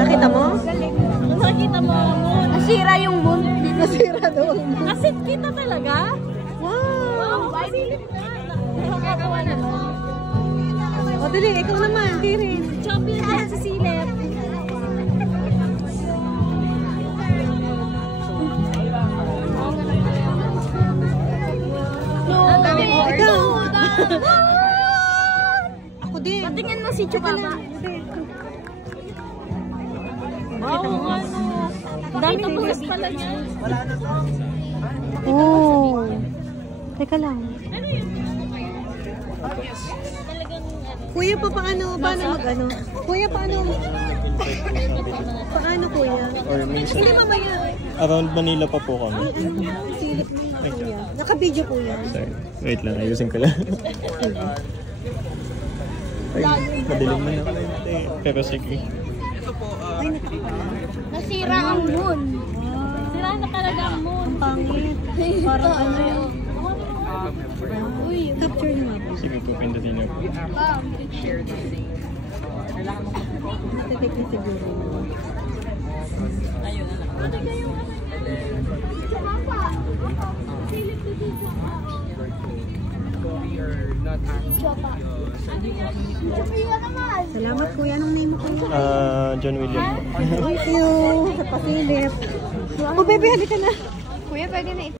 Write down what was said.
Nakita mo? Nakita mo ang moon. Nasira yung moon. Nasira doon. Kasi kita talaga? Wow! Silip na. Nakakagawa na. O, dali, ikaw naman. Kirin. Chocolate na sa silip. Ikaw. Ako din. Patingin mo si Chubaba. Wow, ano. Dami bukas pala niya. Oh. Teka lang. Kuya, paano mag-ano? Kuya, paano kuya? Or minsan, Hindi mamaya. around Manila pa po kami. Silip mo kuya. Naka-video kuya. Sorry. Wait lang, ayusin ko lang. Ay, madilim na naman. Pero sige. Nasira ang moon. Nasira na talaga ang moon. Pangit. Parang ano. Uy, capture mo ako. Sige po, pindutin niyo. Natatik na siguro. Ayun na lang. Ano kayo? Salamat kuya. Anong name mo kuya? John William. Thank you. Sa pasilip. Oh, baby, halika na. Kuya, pwede na